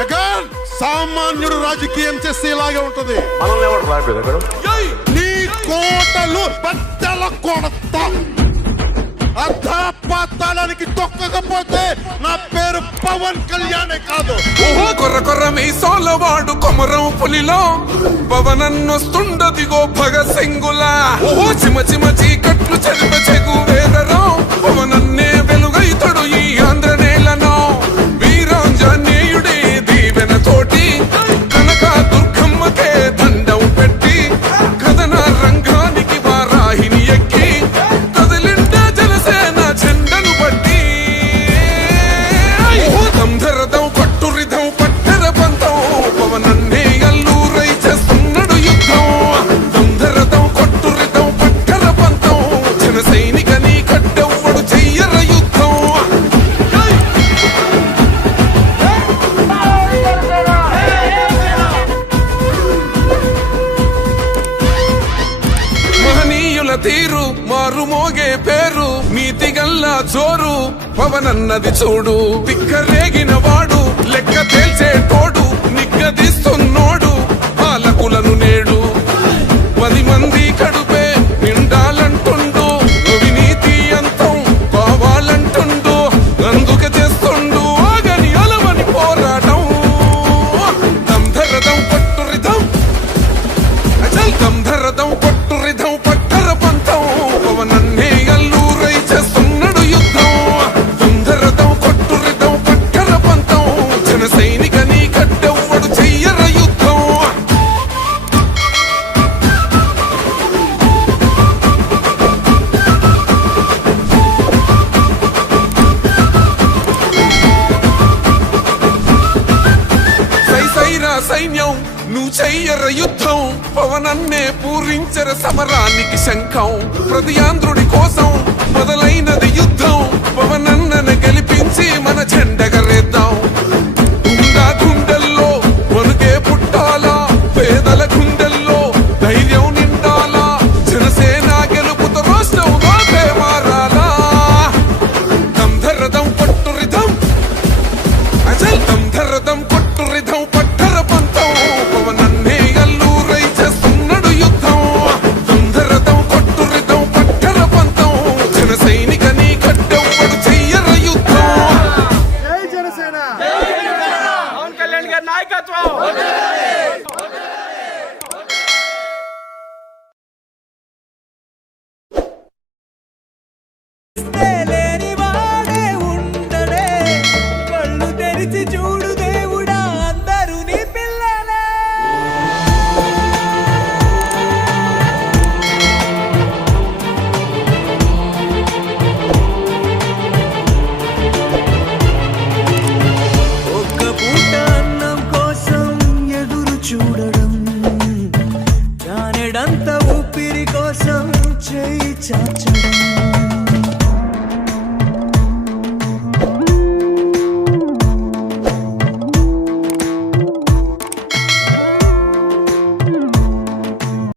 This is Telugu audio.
జగన్ సామాన్యుడు రాజకీయం చేస్తే ఇలాగే ఉంటది. మనల్ని ఎవరు రాలేదు నీ కోటలు బద్దల కొడతా. అర్ధపాతాళానికి తొక్కకపోతే నా పేరు పవన్ కళ్యాణే కాదు. కొర్ర కొర్ర మీ సోలవాడు కొమరం పులిలో పవనన్నొస్తుండదిగో భగత్ సింగులా. చిమ చిమ చీకట్లు చెరుప చెగు వేదరో పవనన్నే వెలుగైతడు ఈ ఆంధ్ర నేలను. వీరాంజనేయుడే దీవెన తోటి కనక దుర్గమ్మకే దండం పెట్టి కథన రంగానికి వారాహిని ఎక్కి కదిలింట జనసేన చెండను బట్టి. దంధరదం కొట్టురిదం పట్టర పంతం పవనన్నే అల్లూరై చేస్తున్నాడు యుద్ధం. దంధరదం కొట్టురిదం పట్టర పంతం జన సైనిక నీ కట్టెవ్వడు చెయ్యర యుద్ధం. మహనీయుల తీరు మారుమోగే పేరు నీతిగల్లా జోరు పవనన్నది చూడు. పిక్కరేగిన వాడు లెక్క తేల్చేటోడు నిగ్గదీస్తున్నోడు పాలకులను నేడు. 10 మంది కడుపే నిండాలంటుండు అవినీతి అంతం కావాలంటుండు. అందుకే చేస్తుండు ఆగని అలవని పోరాటం. దంధరదం పట్టురిదం అచల్ దంధరదం పట్టురిదం పట్టర పంతం పవనన్నే అల్లూరై చేస్తున్నాడు యుద్ధం. దంధరదం కొట్టురిదం పట్టర పంతం జన సైనిక నీ కట్టెవ్వడు చెయ్యర యుద్ధం. సైరా సైన్యం నువ్వు చెయ్యర యుద్ధం పవనన్నే పూరించర సమరానికి శంఖం. ప్రతి ఆంధ్రుడి కోసం మొదలైనది యుద్ధం పవనన్నను గెలిపించి మన జెండగరేద్దాం. గుండా గుండెల్లో వణుకే పుట్టాలా పేదల గుండెల్లో ధైర్యం నిండాలా. జనసేన గెలుపుతో రాష్ట్రం నాకే మారాలా. దంధరదం కొట్టురిదం అచల్ దంధరదం కొట్టురిదం పట్టర పంతం పవనన్నే అల్లూరై చేస్తున్నాడు యుద్ధం. దంధరదం కొట్టురిదం పట్టర పంతం జన సైనిక నీ కట్టెవ్వడు చెయ్యర యుద్ధం. జై జనసేన పవన్ కళ్యాణ్ గారి నాయకత్వం. లేని వాడే ఉండడే కళ్ళు తెరిచి చూడు.